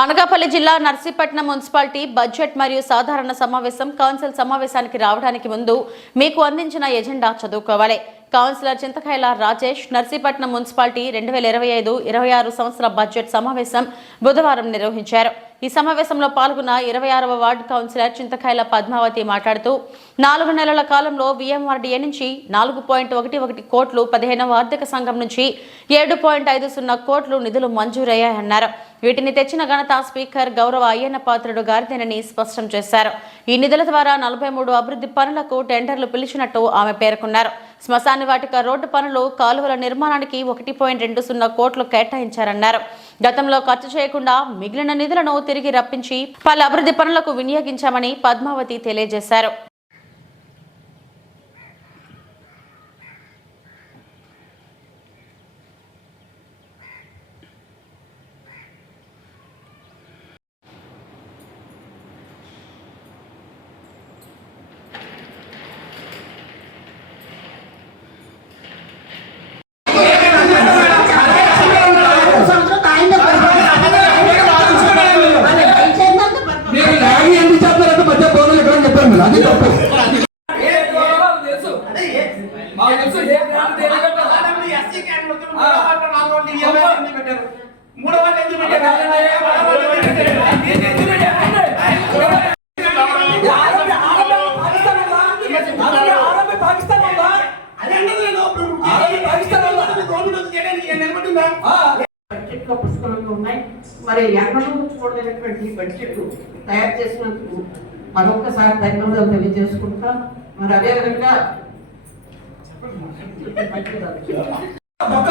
అనకాపల్లి జిల్లా Narsipatnam municipality budget మరియు సాధారణ సమావేశం కౌన్సిల్ సమావేశానికి రావడానికి ముందు మీకు అందించిన ఎజెండా చదువుకోవాలి. కౌన్సిలర్ చింతకాయల రాజేష్ నర్సీపట్నం మున్సిపాలిటీ రెండు వేల ఇరవై ఐదు ఇరవై ఆరు సంవత్సర బడ్జెట్ సమావేశం బుధవారం నిర్వహించారు. ఈ సమావేశంలో పాల్గొన్న ఇరవై ఆరవ వార్డు కౌన్సిలర్ చింతకాయల పద్మావతి మాట్లాడుతూ నాలుగు నెలల కాలంలో విఎంఆర్డీఏ నుంచి నాలుగు పాయింట్ ఒకటి ఒకటి కోట్లు పదిహేనవ ఆర్థిక సంఘం నుంచి ఏడు పాయింట్ ఐదు సున్నా కోట్లు నిధులు మంజూరయ్యాయన్నారు. వీటిని తెచ్చిన ఘనత స్పీకర్ గౌరవ అయ్యన్న పాత్రుడు గారిదేనని స్పష్టం చేశారు. ఈ నిధుల ద్వారా నలభై మూడు అభివృద్ధి పనులకు టెండర్లు పిలిచినట్టు ఆమె పేర్కొన్నారు. శ్మశాన వాటిక రోడ్డు పనులు కాలువల నిర్మాణానికి ఒకటి పాయింట్ రెండు సున్నా కోట్లు కేటాయించారన్నారు. గతంలో ఖర్చు చేయకుండా మిగిలిన నిధులను తిరిగి రప్పించి పలు అభివృద్ధి పనులకు వినియోగించామని పద్మావతి తెలియజేశారు. ఆ, అది తప్పు. పుష్కలంగా ఉన్నాయి మరి ఎన్నడూ చూడలేనటువంటి బడ్జెట్ తయారు చేసినందుకు మరొకసారి ధన్యవాదాలు తెలియజేసుకుంటాం మరి అదే విధంగా బొక్క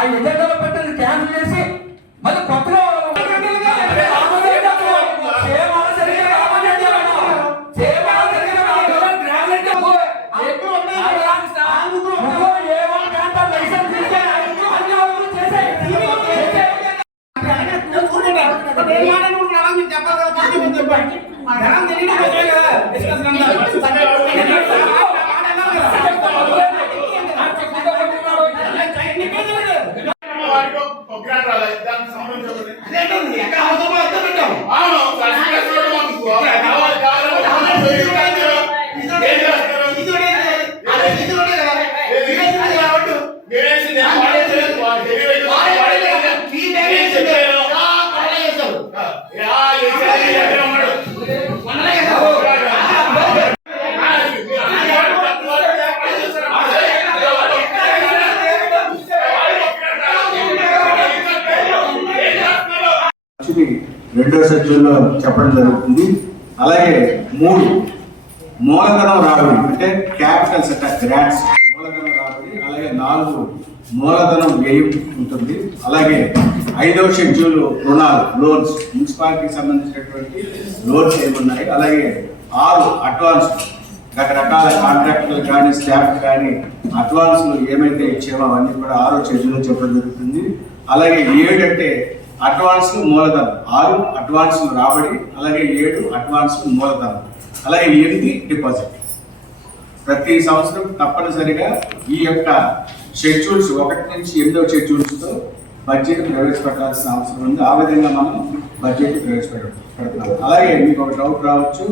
ఆ ఎజెండాలో 你，干啥都不。షెడ్యూల్లో చెప్పడం జరుగుతుంది. అలాగే మూడు మూలధనం రాబడి అంటే క్యాపిటల్ సెక్టర్ గ్రాంట్స్ మూలధనం రాబడి అలాగే నాలుగు మూలధనం వ్యయం ఉంటుంది. అలాగే ఐదవ షెడ్యూల్ రుణాలు లోన్స్ మున్సిపాలిటీకి సంబంధించినటువంటి లోన్స్ ఏమున్నాయి? అలాగే ఆరు అడ్వాన్స్ రకరకాల కాంట్రాక్టులు కానీ స్టాఫ్ కానీ అడ్వాన్స్లు ఏమైతే ఇచ్చామో అవన్నీ కూడా ఆరో షెడ్యూల్లో చెప్పడం జరుగుతుంది. అలాగే ఏంటంటే అడ్వాన్స్ మూలధనం. ఆరు అడ్వాన్స్ రాబడి అలాగే ఏడు అడ్వాన్స్ మూలధనం. అలాగే ఎనిమిది డిపాజిట్. ప్రతి సంవత్సరం తప్పనిసరిగా ఈ యొక్క షెడ్యూల్స్ ఒకటి నుంచి ఎనిమిదవ షెడ్యూల్స్తో బడ్జెట్ ప్రవేశపెట్టాల్సిన అవసరం ఉంది. ఆ విధంగా మనం బడ్జెట్ ప్రవేశపెడుతున్నాం అలాగే మీకు ఒక డౌట్ రావచ్చు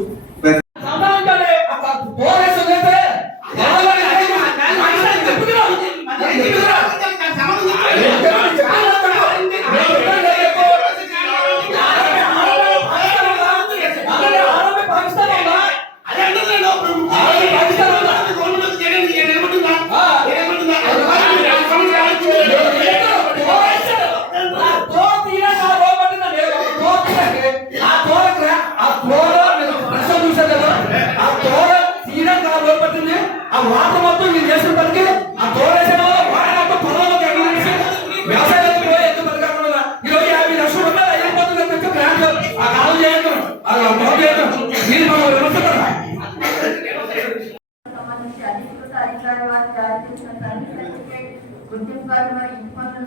సర్టిఫికేట్ గుర్తింపు కార్డు మరియు ఇంటి పన్ను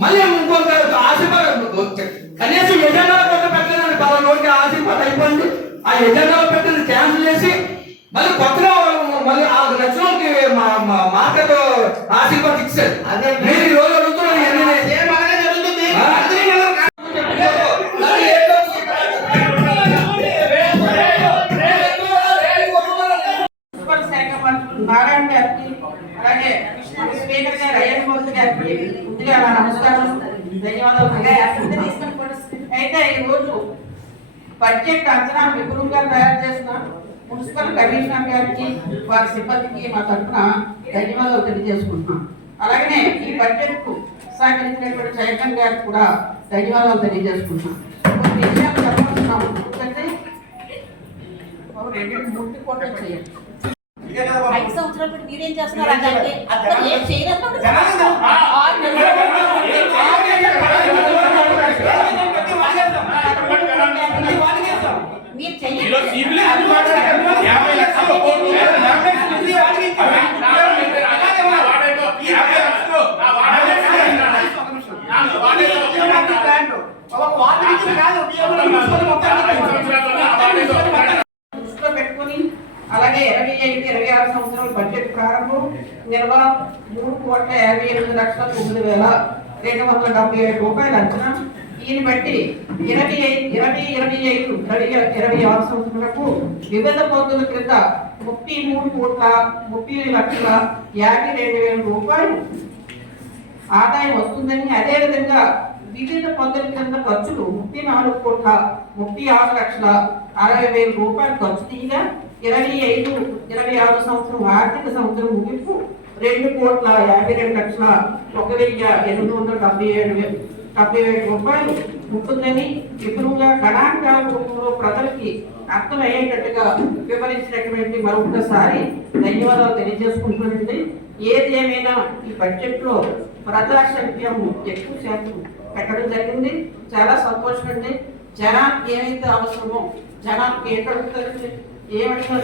మళ్ళీ ఇంకొక ఆశీర్వాదం కనీసం ఎజెండాలో పెట్ట పెట్టలేదండి పలానా రోజుకి ఆశీర్వాదం అయిపోయింది ఆ ఎజెండాలో పెట్టింది క్యాన్సిల్ చేసి మళ్ళీ కొత్తగా మళ్ళీ ఆ లక్షలకి మార్కెట్ ఇచ్చారు మీరు ఈ రోజు మంత్రులు నారాయణ గారికి అలాగే స్పీకర్ గారు అయ్యన్ మోదీ గారికి ముందుగా నా నమస్కారం ధన్యవాదాలు అయితే ఈ రోజు బడ్జెట్ అంచనా విపులంగా తయారు చేసిన మున్సిపల్ కమిషనర్ గారికి వారి సిబ్బందికి మా తరఫున ధన్యవాదాలు తెలియజేసుకుంటున్నాం. అలాగనే ఈ బడ్జెట్కు సహకరించినటువంటి చైర్మన్ గారికి కూడా ధన్యవాదాలు తెలియజేసుకుంటున్నాం కొన్ని విషయాలు చెప్పాల్సినాము ఎందుకంటే రెండు మూడు కోట్లు చేయాలి ఐదు సంవత్సరాలు మీరేం చేస్తున్నారు అంటే అక్కడ ఏం చేయనప్పుడు మీరు చెయ్యండి యాభై లక్షలు కోట్లు నామినేషన్ ఉంది వాడికి ఇచ్చారు. అలాగే ఉన్నారు. యాభై లక్షలు నా వాడే నా వాడే ఒక వాటర్ ఇచ్చిన కాదు బియ్యం మున్సిపల్ మొత్తం దృష్టిలో పెట్టుకొని అలాగే ఇరవై ఐదు ఇరవై ఆరు సంవత్సరాల బడ్జెట్ ప్రారంభం నిల్వ మూడు కోట్ల యాభై ఎనిమిది లక్షల తొమ్మిది వేల రెండు వందల డెబ్బై ఏడు రూపాయలు అంచనా దీన్ని బట్టి ఇరవై ఐదు ఇరవై ఇరవై ఐదు ఇరవై ఇరవై ఆరు సంవత్సరాలకు వివిధ పద్ధతుల క్రింద ముప్పై మూడు కోట్ల ముప్పై లక్షల యాభై రెండు వేల రూపాయలు ఆదాయం వస్తుందని అదే విధంగా వివిధ పద్ధతుల కింద ఖర్చులు ముప్పై నాలుగు కోట్ల ముప్పై ఆరు లక్షల అరవై వేల రూపాయలు ఖర్చు తీయగా ఇరవై ఐదు ఇరవై ఆరు సంవత్సరం ఆర్థిక సంవత్సరం ముగింపు రెండు కోట్ల యాభై రెండు లక్షల ఒక వెయ్యి ఎనిమిది వందల డెబ్బై ఏడు డెబ్బై ఏడు రూపాయలు ఉంటుందని విపులంగా గణాంకాల రూపంలో ప్రజలకి అర్థమయ్యేటట్టుగా వివరించినటువంటి మరొకసారి ధన్యవాదాలు తెలియజేసుకుంటున్నది ఏది ఏమైనా ఈ బడ్జెట్లో లో ఎక్కువ శాతం పెట్టడం జరిగింది. చాలా సంతోషం అండి. జనానికి ఏమైతే అవసరమో జనానికి ఏ కడుగుతారండి ఏమడిగినా